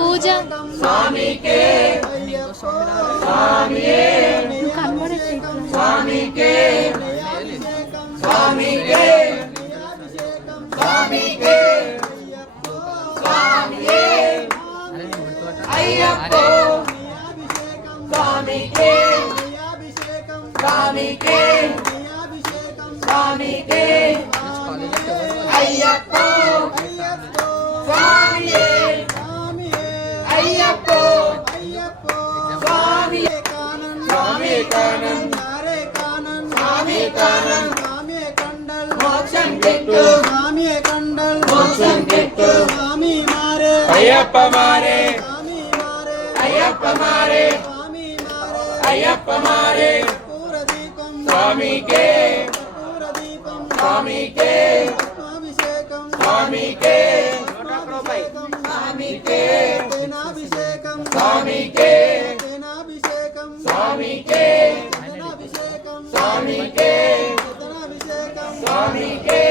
पूजा स्वामी के स्वामी स्वामी के स्वामी के स्वामी के स्वामी अय्यप्पो स्वामी के स्वामी के स्वामी के अय्यप्पो स्वामी अय्यप्पो स्वामी स्वामी कानन स्वामी कानन मोक्षं किट्टु स्वामी कंडल मोक्षं किट्टु स्वामी मारे अय्यप्पा मारे अय्यप्पा मारे अय्यप्पा मारे स्वामी के स्वामी के स्वामी के स्वामी के स्वामी के स्वामी के स्वामी के स्वामी के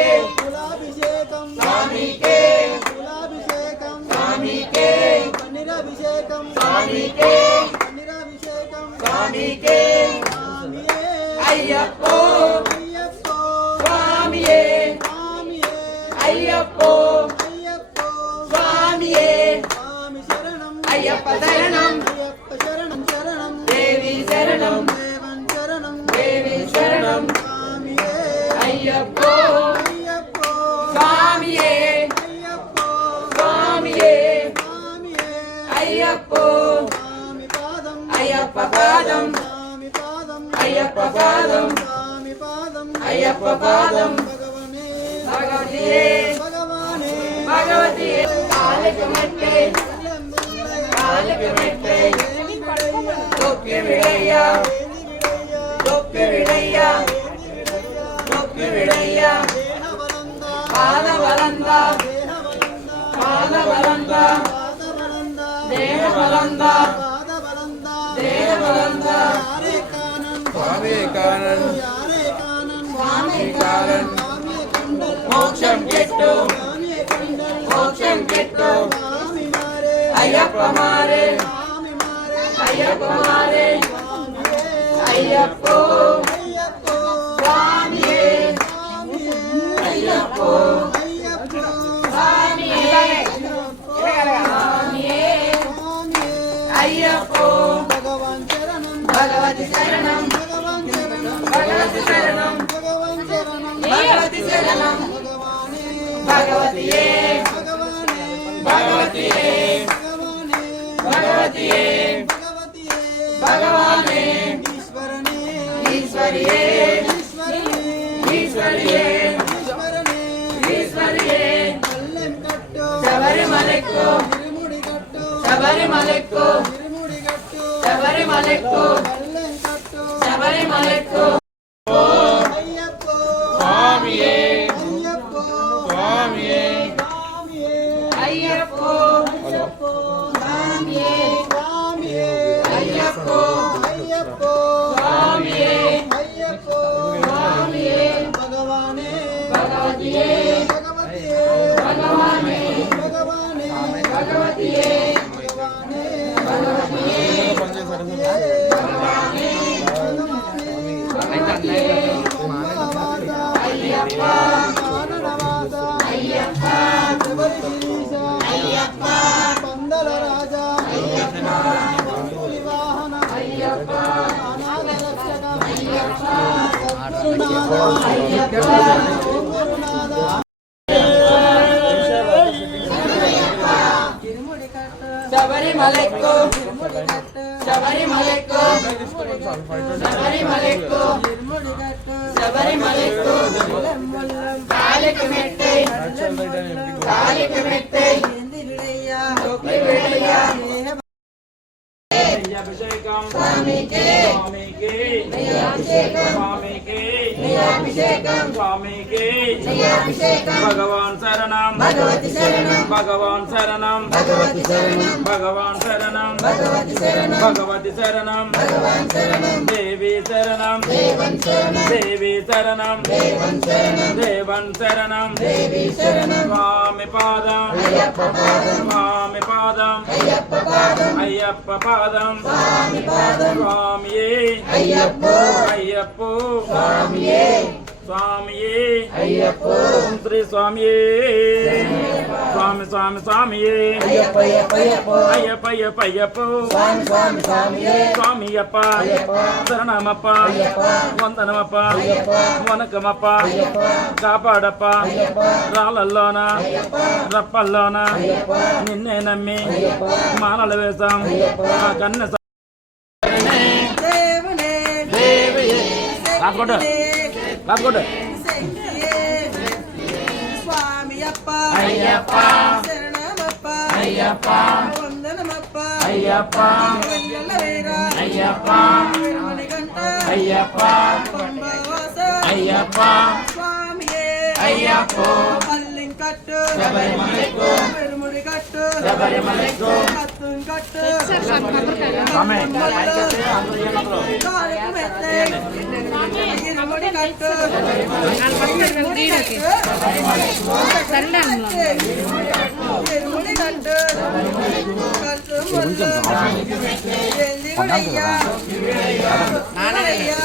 स्वामी के स्वामी के स्वामी के स्वामी के अय्यप्पो स्वामी अय्यप्पो स्वामी अय्यप्पा शरणं देवी शरणं देवी शरणं अय्यप्पो स्वामी स्वामी अय्यप्पो अय्यप्पा पादं अय्यप्पा पादं अय्यप्पा पादं भगवतिये भगवतिये कालक मट्टे तोक्के विडैया तोक्के विडैया तोक्के विडैया पादवलंदा पादवलंदा देहवलंदा देहवलंदा स्वामी कानन स्वामी कानन मोक्षं किट्टु मोक्षं किट्टु अय्यप्पा मारे अय्यप्पा मारे अय्यप्पो स्वामी अय्यप्पो स्वामी अय्यप्पो भगवान शरणं भगवती शरणं भगवती शरणं भगवती शरणं भगवतिये भगवतिये भगवतिये भगवाने ईश्वरिये ईश्वरिये ईश्वरिये शबरिमलैक्को शबरिमलैक्को शबरिमलैक्को शबरिमलैक्को स्वामिये स्वामिये अय्यप्पो स्वामिये अय्यप्पो स्वामिये स्वामिये भगवाने भगवतिये भगवाने भगवतिये भगवतिये శబరిమలెక్కు శబరిమలెక్కు శబరిమలెక్కు శబరిమలెక్కు కాలికి మెట్టే కాలికి మెట్టే అభిషేకం స్వామికి స్వామికి అభిషేకం స్వామికి అభిషేకం స్వామికి అభిషేకం భగవాన్ శరణం భగవతి శరణం భగవాన్ శరణం భగవతి శరణం భగవాన్ శరణం భగవతి శరణం భగవతి శరణం భగవాన్ శరణం దేవి శరణం దేవన్ శరణం దేవి శరణం దేవన్ శరణం దేవన్ శరణం దేవి శరణం స్వామి పాదం అయ్యప్ప పాదం స్వామి పాదం అయ్యప్ప పాదం అయ్యప్ప పాదం స్వామి పాదం స్వామియే అయ్యప్పో అయ్యప్పో స్వామియే స్వామియే అయ్యప్పో శ్రీ స్వామియే స్వామి స్వామి స్వామియే అయ్యప్ప అయ్యప్ప అయ్యప్పో అయ్యప్ప అయ్యప్ప అయ్యప్పో స్వామి స్వామి స్వామియే స్వామియప్ప శరణమప్ప వందనమప్ప వనకమప్ప కాపాడప్ప రాళ్ళల్లోన రప్పల్లోన నిన్నే నమ్మి మాలలు వేసాం ఆ కన్న దేవునే రాసుకోండి రాసుకోండి స్వామి అప్ప అయ్యప్ప శరణమప్ప అయ్యప్ప వందనమప్ప అయ్యప్ప వెన్నెల వీర అయ్యప్ప వీరమణి గంట అయ్యప్ప పంబవాస అయ్యప్ప స్వామియే అయ్యప్ప పల్లిం కట్టు శబరిమలెక్కు పెరుముడి కట్టు శబరిమలెక్కు కత్తుం కట్టు ఆమె కాలికి మెత్తే ఇరుముడి కట్టు ఇరుముడి కట్టు కట్టు ముళ్ళు ఏంది గుడయ్యా నానయ్యా